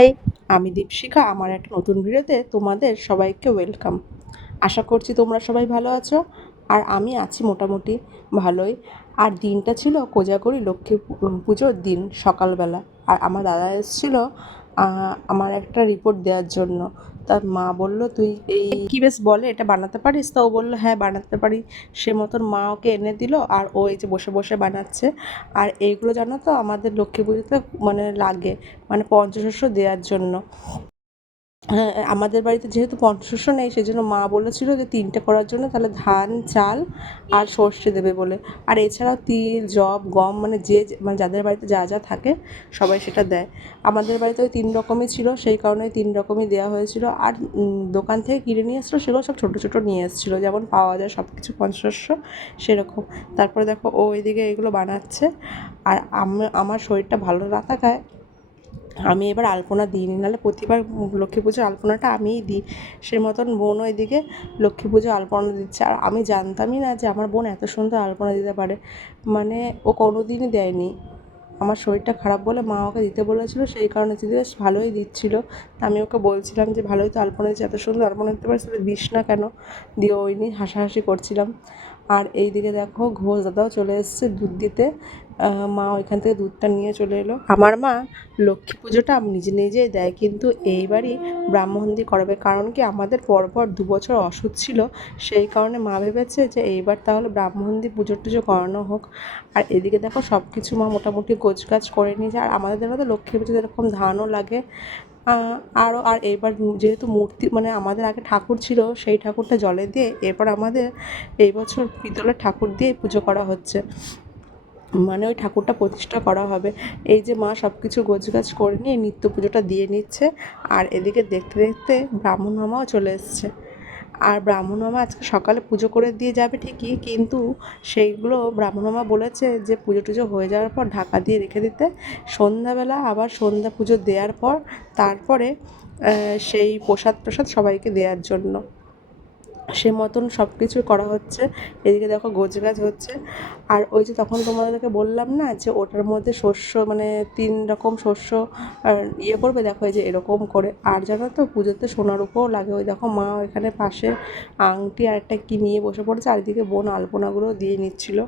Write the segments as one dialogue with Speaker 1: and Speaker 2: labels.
Speaker 1: High আমি দীপশিখা, আমার একটা নতুন ভিডিওতে তোমাদের সবাইকে ওয়েলকাম। আশা করছি তোমরা সবাই ভালো আছো, আর আমি আছি মোটামুটি ভালোই। আর দিনটা ছিল কোজাগরি লক্ষ্মী পুজোর দিন সকালবেলা। আর আমার দাদা এসেছিল আমার একটা রিপোর্ট দেওয়ার জন্য। তার মা বলল, তুই এই কি বেশ বলে, এটা বানাতে পারিস? তো ও বলল হ্যাঁ বানাতে পারি। সে মতন মা ওকে এনে দিল আর ও এই যে বসে বসে বানাচ্ছে। আর এইগুলো জানো তো আমাদের লক্ষ্মী পুজোতে মানে লাগে মানে পঞ্চশস্য দেওয়ার জন্য। আমাদের বাড়িতে যেহেতু পঞ্চশস্য নেই সেই জন্য মা বলেছিল যে তিনটে করার জন্য তাহলে ধান, চাল আর সর্ষে দেবে বলে। আর এছাড়াও তিল জব গম মানে যে মানে যাদের বাড়িতে যা যা থাকে, সবাই সেটা দেয়। আমাদের বাড়িতে ওই তিন রকমই ছিল, সেই কারণে তিন রকমই দেওয়া হয়েছিল। আর দোকান থেকে কিনে নিয়ে এসেছিল, সেগুলো সব ছোটো ছোটো নিয়ে এসেছিল। যেমন পাওয়া যায় সব কিছু পঞ্চশস্য, সেরকম। তারপরে দেখো ও এদিকে এগুলো বানাচ্ছে। আর আমার শরীরটা ভালো না থাকায় আমি এবার আলপনা দিইনি, নাহলে প্রতিবার লক্ষ্মী পুজোর আলপনাটা আমিই দিই। সে মতন বোনও এদিকে লক্ষ্মী পুজো আলপনা দিচ্ছে। আর আমি জানতামই না যে আমার বোন এত সুন্দর আলপনা দিতে পারে। মানে ও কোনো দিনই দেয়নি। আমার শরীরটা খারাপ বলে মা ওকে দিতে বলেছিল, সেই কারণে দিদি বেশ ভালোই দিচ্ছিল। আমি ওকে বলছিলাম যে, ভালোই তো আলপনা দিচ্ছে, এত সুন্দর আলপনা দিতে তাহলে দিস না কেন? দিয়ে ওই নিয়ে হাসাহাসি করছিলাম। আর এই দিকে দেখো ঘোষ দাদাও চলে এসেছে দুধ দিতে। মা ওইখান থেকে দুধটা নিয়ে চলে এলো। আমার মা লক্ষ্মী পুজোটা নিজে নিজেই দেয়, কিন্তু এইবারই ব্রাহ্মণ দিয়ে করাবে। কারণ কি আমাদের পরপর দু বছর অসুখ ছিল, সেই কারণে মা ভেবেছে যে এইবার তাহলে ব্রাহ্মণ দিয়ে পুজো টুজো করানো হোক। আর এদিকে দেখো সব কিছু মা মোটামুটি গোছগাছ করে নিয়েছে। আর আমাদের মধ্যে লক্ষ্মী পুজোতে এরকম ধানও লাগে। আরও, আর এবার যেহেতু মূর্তি মানে আমাদের আগে ঠাকুর ছিল, সেই ঠাকুরটা জলে দিয়ে এরপর আমাদের এই বছর পিতলের ঠাকুর দিয়ে পুজো করা হচ্ছে। মানে ওই ঠাকুরটা প্রতিষ্ঠা করা হবে। এই যে মা সব কিছু গোছগাছ করে নিয়ে নিত্য পুজোটা দিয়ে নিচ্ছে আর এদিকে দেখতে দেখতে ব্রাহ্মণ মামাও চলে এসছে। আর ব্রাহ্মণ মামা আজকে সকালে পুজো করে দিয়ে যাবে ঠিকই, কিন্তু সেইগুলো ব্রাহ্মণ মামা বলেছে যে পুজো টুজো হয়ে যাওয়ার পর ঢাকা দিয়ে রেখে দিতে। সন্ধ্যাবেলা আবার সন্ধ্যা পুজো দেওয়ার পর তারপরে সেই প্রসাদ প্রসাদ সবাইকে দেওয়ার জন্য। সে মতন সব কিছু করা হচ্ছে। এদিকে দেখো গোছগাছ হচ্ছে। আর ওই যে তখন তোমাদেরকে বললাম না যে ওটার মধ্যে শস্য মানে তিন রকম শস্য ইয়ে করবে, দেখো এই যে এরকম করে। আর জানো তো পুজোতে সোনার উপরও লাগে। ওই দেখো মা ওইখানে পাশে আংটি আর একটা কি নিয়ে বসে পড়েছে, আর এদিকে বোন আলপনাগুলো দিয়ে নিচ্ছিল।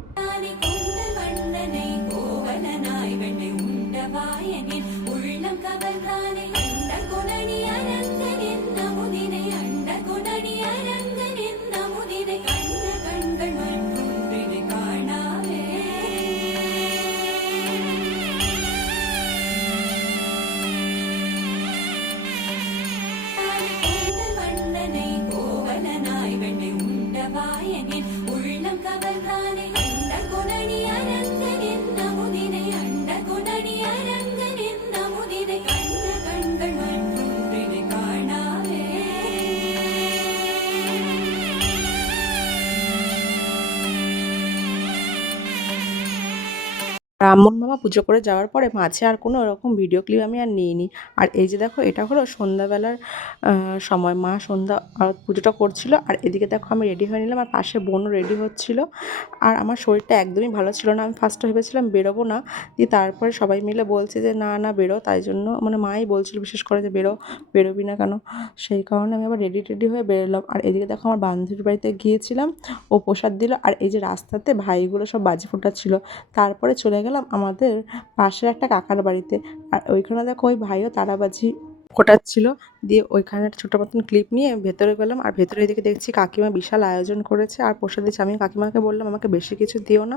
Speaker 1: ব্রাহ্মণ মামা পুজো করে যাওয়ার পরে মাঝে আর কোনো এরকম ভিডিও ক্লিপ আমি আর নিইনি। আর এই যে দেখো, এটা হলো সন্ধ্যাবেলার সময়। মা সন্ধ্যা পুজোটা করছিল আর এদিকে দেখো আমি রেডি হয়ে নিলাম আর পাশে বোনও রেডি হচ্ছিল। আর আমার শরীরটা একদমই ভালো ছিল না। আমি ফার্স্টে ভেবেছিলাম বেরোবো না। দিয়ে তারপরে সবাই মিলে বলছে যে, না না, বেরো। তাই জন্য মানে মাই বলছিল বিশেষ করে যে, বেরো, বেরোবি না কেন? সেই কারণে আমি আবার রেডি টেডি হয়ে বেরোলাম। আর এদিকে দেখো আমার বান্ধবীর বাড়িতে গিয়েছিলাম। ও প্রসাদ দিল। আর এই যে রাস্তাতে ভাইগুলো সব বাজি ফোটাচ্ছিল। তারপরে চলে গেলাম আমাদের পাশের একটা কাকার বাড়িতে। আর ওইখানে দেখো ওই ভাইও তারাবাজি ফোটাচ্ছিল দিয়ে ওইখানে একটা ছোটো মতন ক্লিপ নিয়ে ভেতরে গেলাম। আর ভেতরে এদিকে দেখছি কাকিমা বিশাল আয়োজন করেছে। আর প্রসাদ দিচ্ছে। আমি কাকিমাকে বললাম, আমাকে বেশি কিছু দিও না,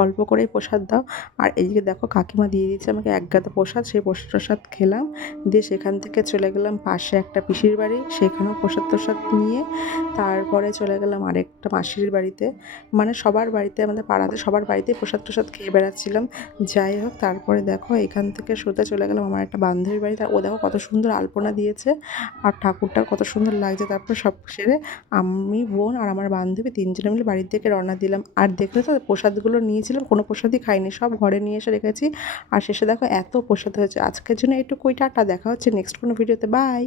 Speaker 1: অল্প করেই প্রসাদ দাও। আর এইদিকে দেখো কাকিমা দিয়ে দিচ্ছে আমাকে এক প্রসাদ। সেই প্রসাদ প্রসাদ খেলাম। দিয়ে সেখান থেকে চলে গেলাম পাশে একটা পিসির বাড়ি। সেখানেও প্রসাদ প্রসাদ নিয়ে তারপরে চলে গেলাম আরেকটা মাসির বাড়িতে। মানে সবার বাড়িতে, আমাদের পাড়াতে সবার বাড়িতে প্রসাদ প্রসাদ খেয়ে বেড়াচ্ছিলাম। যাই হোক, তারপরে দেখো এখান থেকে সোজা চলে গেলাম আমার একটা বান্ধবীর বাড়িতে। ও দেখো কত সুন্দর আলপনা দিয়েছে। আর ঠাকুরটা কত সুন্দর লাগছে। তারপর সব সেরে আমি, বোন আর আমার বান্ধবী তিনজনে মিলে বাড়ির থেকে রওনা দিলাম। আর দেখলে তো প্রসাদগুলো নিয়েছিলাম, কোনো প্রসাদই খাইনি। সব ঘরে নিয়ে এসে রেখেছি। আর শেষে দেখো এত প্রসাদ হয়েছে। আজকের জন্য একটু টাটা, দেখা হচ্ছে নেক্সট কোনো ভিডিওতে বাই